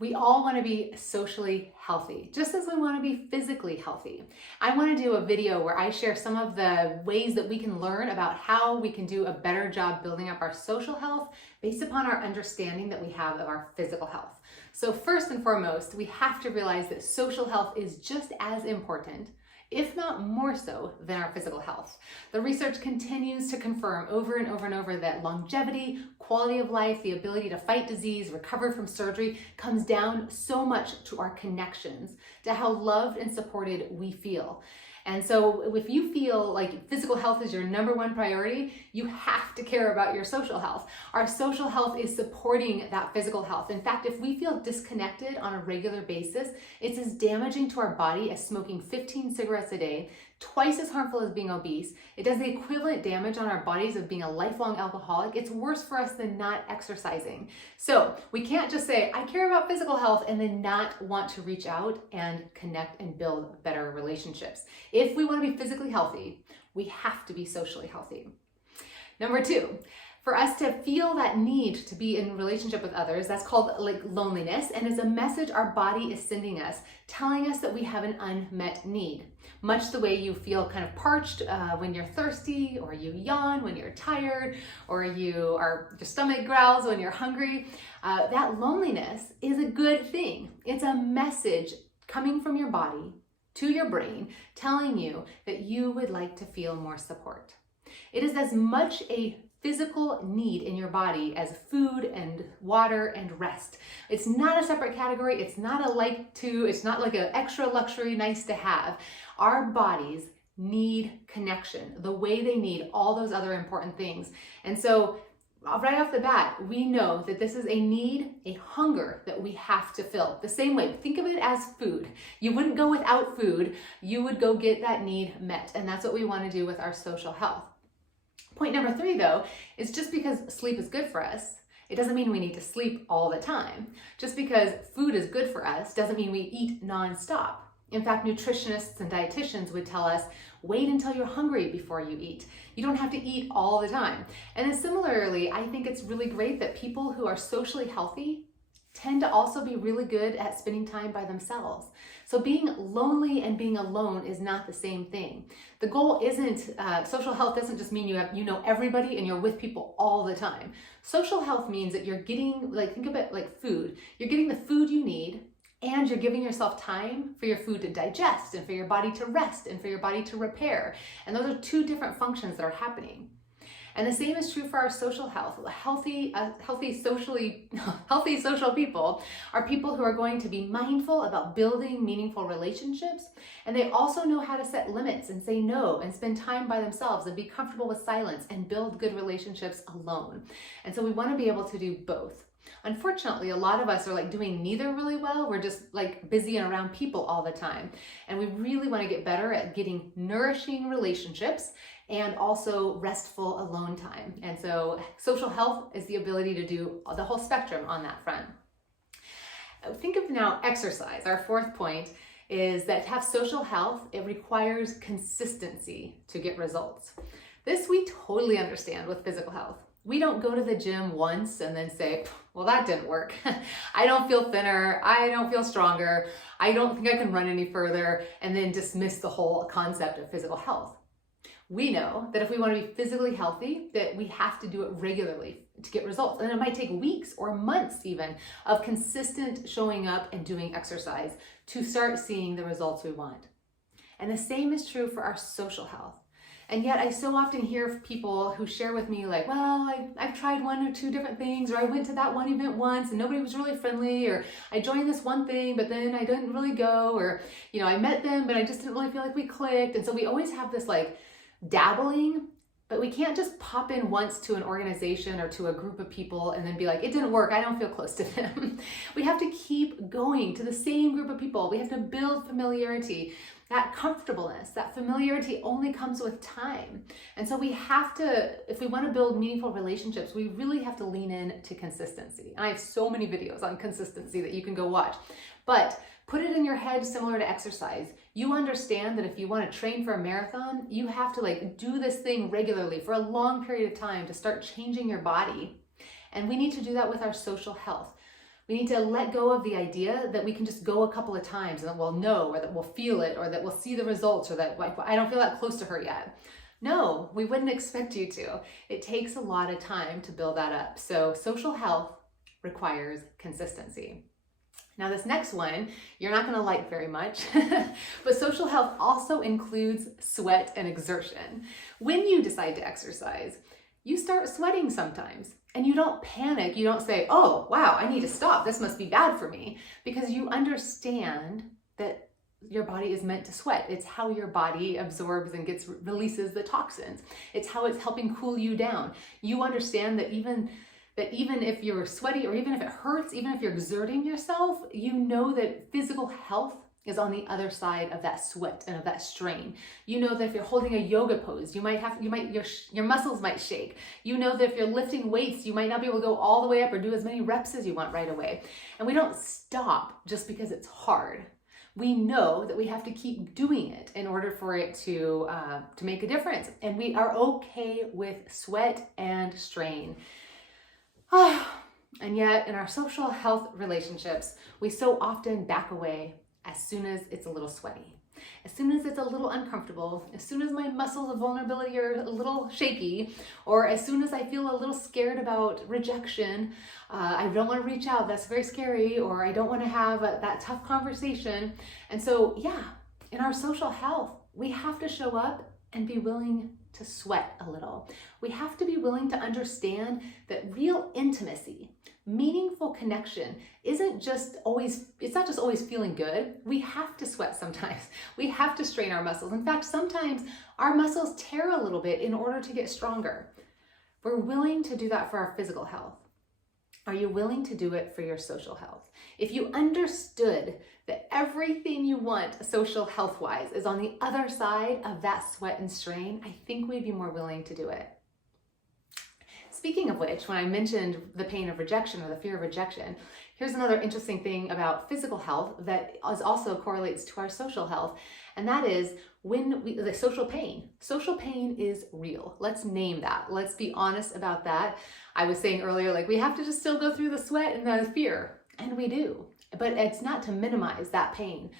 We all want to be socially healthy, just as we want to be physically healthy. I want to do a video where I share some of the ways that we can learn about how we can do a better job building up our social health based upon our understanding that we have of our physical health. So first and foremost, we have to realize that social health is just as important, if not more so, than our physical health. The research continues to confirm over and over and over that longevity, quality of life, the ability to fight disease, recover from surgery comes down so much to our connections, to how loved and supported we feel. And so if you feel like physical health is your number one priority, you have to care about your social health. Our social health is supporting that physical health. In fact, if we feel disconnected on a regular basis, it's as damaging to our body as smoking 15 cigarettes a day, twice as harmful as being obese. It does the equivalent damage on our bodies of being a lifelong alcoholic. It's worse for us than not exercising. So we can't just say, I care about physical health, and then not want to reach out and connect and build better relationships. If we want to be physically healthy, we have to be socially healthy. Number two, for us to feel that need to be in relationship with others, that's called like loneliness, and it's a message our body is sending us, telling us that we have an unmet need. Much the way you feel kind of parched when you're thirsty, or you yawn when you're tired, or your stomach growls when you're hungry. That loneliness is a good thing. It's a message coming from your body to your brain, telling you that you would like to feel more support. It is as much a physical need in your body as food and water and rest. It's not a separate category. It's not a like to, it's not like an extra luxury nice to have. Our bodies need connection the way they need all those other important things. And so right off the bat, we know that this is a need, a hunger that we have to fill. The same way, think of it as food. You wouldn't go without food. You would go get that need met. And that's what we want to do with our social health. Point number three, though, is just because sleep is good for us, it doesn't mean we need to sleep all the time. Just because food is good for us doesn't mean we eat nonstop. In fact, nutritionists and dietitians would tell us, wait until you're hungry before you eat. You don't have to eat all the time. And then similarly, I think it's really great that people who are socially healthy tend to also be really good at spending time by themselves. So being lonely and being alone is not the same thing. The goal isn't, social health doesn't just mean you know everybody and you're with people all the time. Social health means that you're getting, think of it like food. You're getting the food you need, and you're giving yourself time for your food to digest and for your body to rest and for your body to repair. And those are two different functions that are happening. And the same is true for our social health. Healthy social people are people who are going to be mindful about building meaningful relationships. And they also know how to set limits and say no and spend time by themselves and be comfortable with silence and build good relationships alone. And so we want to be able to do both. Unfortunately, a lot of us are doing neither really well. We're just busy and around people all the time. And we really want to get better at getting nourishing relationships and also restful alone time. And so social health is the ability to do the whole spectrum on that front. Think of now exercise. Our fourth point is that to have social health, it requires consistency to get results. This we totally understand with physical health. We don't go to the gym once and then say, well, that didn't work. I don't feel thinner. I don't feel stronger. I don't think I can run any further, and then dismiss the whole concept of physical health. We know that if we want to be physically healthy, that we have to do it regularly to get results. And it might take weeks or months even of consistent showing up and doing exercise to start seeing the results we want. And the same is true for our social health. And yet I so often hear people who share with me I've tried one or two different things, or I went to that one event once and nobody was really friendly, or I joined this one thing, but then I didn't really go, or, I met them, but I just didn't really feel like we clicked. And so we always have this dabbling, but we can't just pop in once to an organization or to a group of people and then be like, it didn't work, I don't feel close to them. We have to keep going to the same group of people. We have to build familiarity. That comfortableness, that familiarity only comes with time. And so we have to, if we want to build meaningful relationships, we really have to lean in to consistency. And I have so many videos on consistency that you can go watch. But put it in your head similar to exercise. You understand that if you want to train for a marathon, you have to do this thing regularly for a long period of time to start changing your body. And we need to do that with our social health. We need to let go of the idea that we can just go a couple of times and that we'll know, or that we'll feel it, or that we'll see the results, or that I don't feel that close to her yet. No, we wouldn't expect you to. It takes a lot of time to build that up. So social health requires consistency. Now this next one, you're not gonna like very much, but social health also includes sweat and exertion. When you decide to exercise, you start sweating sometimes, and you don't panic. You don't say, oh, wow, I need to stop. This must be bad for me, because you understand that your body is meant to sweat. It's how your body absorbs and releases the toxins. It's how it's helping cool you down. You understand that even if you're sweaty, or even if it hurts, even if you're exerting yourself, you know that physical health is on the other side of that sweat and of that strain. You know that if you're holding a yoga pose, your muscles might shake. You know that if you're lifting weights, you might not be able to go all the way up or do as many reps as you want right away. And we don't stop just because it's hard. We know that we have to keep doing it in order for it to make a difference. And we are okay with sweat and strain. And yet in our social health relationships, we so often back away as soon as it's a little sweaty, as soon as it's a little uncomfortable, as soon as my muscles of vulnerability are a little shaky, or as soon as I feel a little scared about rejection. I don't want to reach out, that's very scary, or I don't want to have that tough conversation. And so, yeah, in our social health, we have to show up and be willing to sweat a little. We have to be willing to understand that real intimacy, meaningful connection it's not just always feeling good. We have to sweat sometimes. We have to strain our muscles. In fact, sometimes our muscles tear a little bit in order to get stronger. We're willing to do that for our physical health. Are you willing to do it for your social health? If you understood that everything you want social health-wise is on the other side of that sweat and strain, I think we'd be more willing to do it. Speaking of which, when I mentioned the pain of rejection or the fear of rejection, here's another interesting thing about physical health that also correlates to our social health, and that is the social pain. Social pain is real. Let's name that. Let's be honest about that. I was saying earlier, we have to just still go through the sweat and the fear, and we do, but it's not to minimize that pain.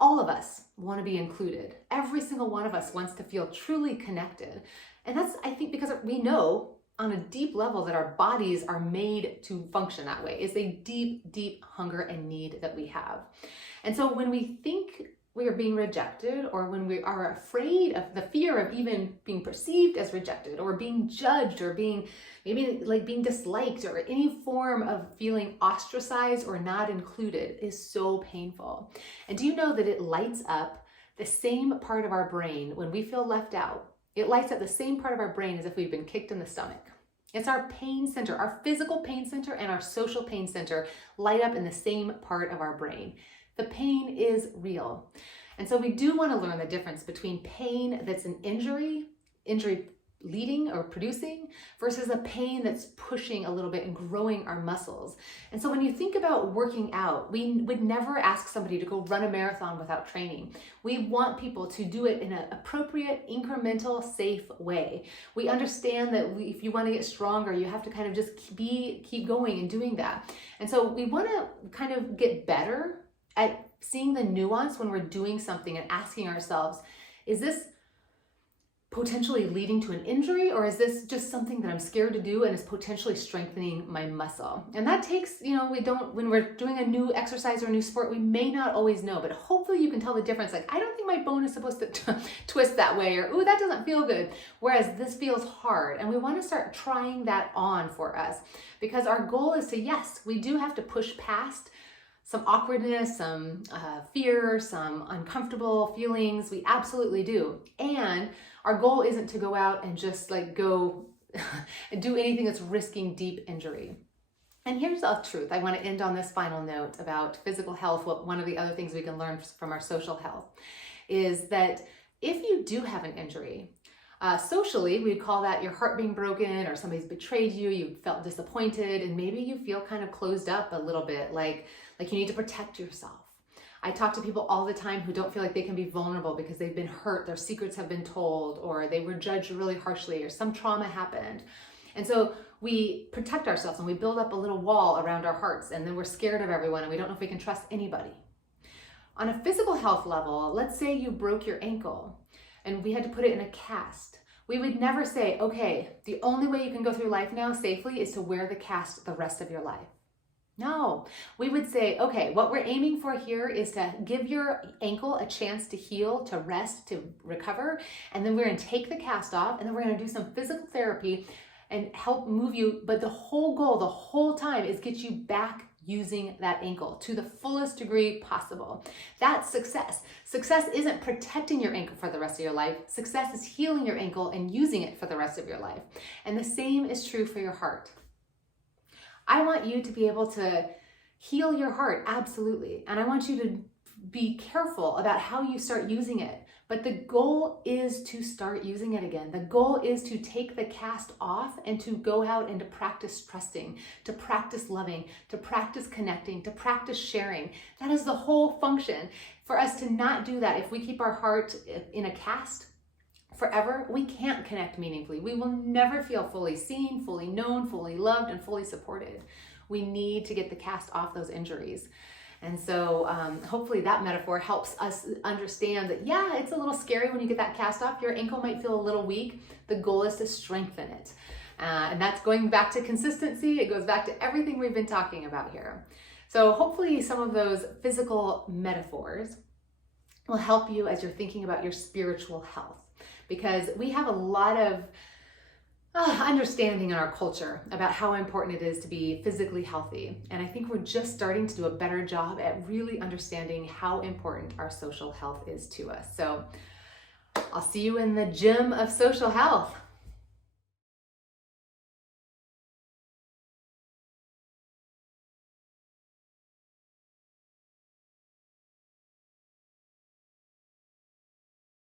All of us want to be included. Every single one of us wants to feel truly connected. And that's, I think, because we know on a deep level that our bodies are made to function that way. It's a deep, deep hunger and need that we have. And so when we think we are being rejected, or when we are afraid of the fear of even being perceived as rejected, or being judged, or being disliked, or any form of feeling ostracized or not included, is so painful. And do you know that it lights up the same part of our brain when we feel left out? It lights up the same part of our brain as if we've been kicked in the stomach. It's our pain center, our physical pain center and our social pain center light up in the same part of our brain. The pain is real. And so we do want to learn the difference between pain that's an injury leading or producing, versus a pain that's pushing a little bit and growing our muscles. And so when you think about working out, we would never ask somebody to go run a marathon without training. We want people to do it in an appropriate, incremental, safe way. We understand that if you want to get stronger, you have to kind of just keep going and doing that. And so we want to kind of get better at seeing the nuance when we're doing something and asking ourselves, is this potentially leading to an injury, or is this just something that I'm scared to do and is potentially strengthening my muscle? And that takes, when we're doing a new exercise or a new sport, we may not always know, but hopefully you can tell the difference. I don't think my bone is supposed to twist that way, or, ooh, that doesn't feel good. Whereas this feels hard. And we want to start trying that on for us, because our goal is to, yes, we do have to push past some awkwardness, some fear, some uncomfortable feelings. We absolutely do. And our goal isn't to go out and just go and do anything that's risking deep injury. And here's the truth. I want to end on this final note about physical health. One of the other things we can learn from our social health is that if you do have an injury, socially, we'd call that your heart being broken, or somebody's betrayed you, you felt disappointed, and maybe you feel kind of closed up a little bit, like you need to protect yourself. I talk to people all the time who don't feel like they can be vulnerable because they've been hurt, their secrets have been told, or they were judged really harshly, or some trauma happened. And so we protect ourselves and we build up a little wall around our hearts, and then we're scared of everyone and we don't know if we can trust anybody. On a physical health level, let's say you broke your ankle and we had to put it in a cast. We would never say, okay, the only way you can go through life now safely is to wear the cast the rest of your life. No, we would say, okay, what we're aiming for here is to give your ankle a chance to heal, to rest, to recover, and then we're going to take the cast off, and then we're going to do some physical therapy and help move you. But the whole goal, the whole time, is get you back using that ankle to the fullest degree possible. That's success. Success isn't protecting your ankle for the rest of your life. Success is healing your ankle and using it for the rest of your life. And the same is true for your heart. I want you to be able to heal your heart, absolutely. And I want you to be careful about how you start using it. But the goal is to start using it again. The goal is to take the cast off and to go out and to practice trusting, to practice loving, to practice connecting, to practice sharing. That is the whole function. For us to not do that, if we keep our heart in a cast forever, we can't connect meaningfully. We will never feel fully seen, fully known, fully loved, and fully supported. We need to get the cast off those injuries. And so hopefully that metaphor helps us understand that, yeah, it's a little scary when you get that cast off. Your ankle might feel a little weak. The goal is to strengthen it. And that's going back to consistency. It goes back to everything we've been talking about here. So hopefully some of those physical metaphors will help you as you're thinking about your spiritual health, because we have a lot of understanding in our culture about how important it is to be physically healthy. And I think we're just starting to do a better job at really understanding how important our social health is to us. So I'll see you in the gym of social health.